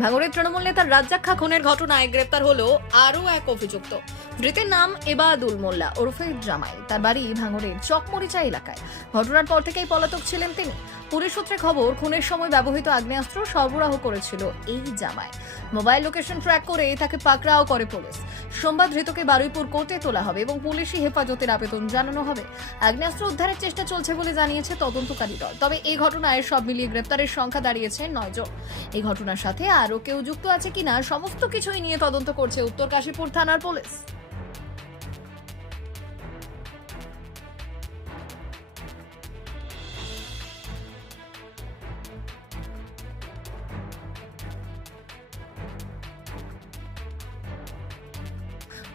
ভাঙড়ের তৃণমূল নেতার খা খুনের ঘটনায় গ্রেপ্তার হলো আরও এক অভিযুক্ত। ধৃতের নাম এবাদুল মোল্লা ওরফে জামাই। তার বাড়ি ভাঙড়ের চকমরিচা এলাকায়। ঘটনার পর থেকেই পলাতক ছিলেন তিনি। পুলিশ সূত্রে খবর, খুনের সময় ব্যবহৃত আগ্নেয়াস্ত্র সরবরাহ করেছিল এই জামায় মোবাইল লোকেশন ট্র্যাক করে তাকে পাকড়াও করে পুলিশ। সোমবার ধৃতকে বারুইপুর কোর্টে তোলা হবে এবং পুলিশি হেফাজতের আবেদন জানানো হবে। আগ্নেয়াস্ত্র উদ্ধারের চেষ্টা চলছে বলে জানিয়েছে তদন্তকারী দল। তবে এই ঘটনায় সব মিলিয়ে গ্রেপ্তারের সংখ্যা দাঁড়িয়েছে নয় জন। এই ঘটনার সাথে আরও কেউ যুক্ত আছে কিনা, সমস্ত কিছুই নিয়ে তদন্ত করছে উত্তর কাশীপুর থানার পুলিশ।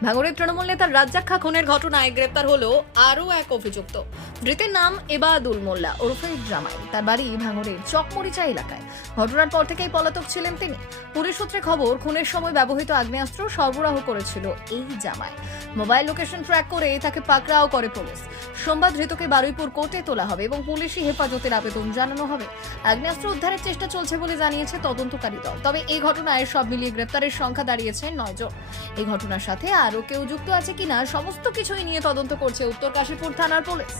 ভাঙড়ের তৃণমূল নেতার রাজ্জাক্ষা খুনের ঘটনায় গ্রেপ্তার হলো আরও এক অভিযুক্ত। ধৃতের নাম এবাদুল মোল্লা ওরফে জামাই তার বাড়ি ভাঙড়ের চকমরিচা এলাকায়। ঘটনার পর থেকেই পলাতক ছিলেন তিনি। পুলিশ সূত্রে খবর, খুনের সময় ব্যবহৃত আগ্নেয়াস্ত্র সরবরাহ করেছিল এই জামাই। মোবাইল লোকেশন ট্র্যাক করে তাকে পাকড়াও করে পুলিশ। সোমবার ধৃতকে বারুইপুর কোর্টে তোলা হবে এবং পুলিশি হেফাজতের আবেদন জানানো হবে। আগ্নেয়াস্ত্র উদ্ধারের চেষ্টা চলছে বলে জানিয়েছে তদন্তকারী দল। তবে এই ঘটনায় সব মিলিয়ে গ্রেপ্তারের সংখ্যা দাঁড়িয়েছে নয় জন। এই ঘটনার সাথে আরও কেউ যুক্ত আছে কিনা, সমস্ত কিছুই নিয়ে তদন্ত করছে উত্তর কাশীপুর থানার police.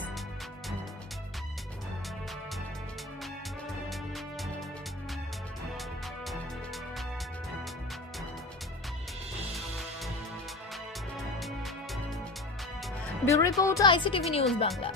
Bureau report ICTV news Bangla.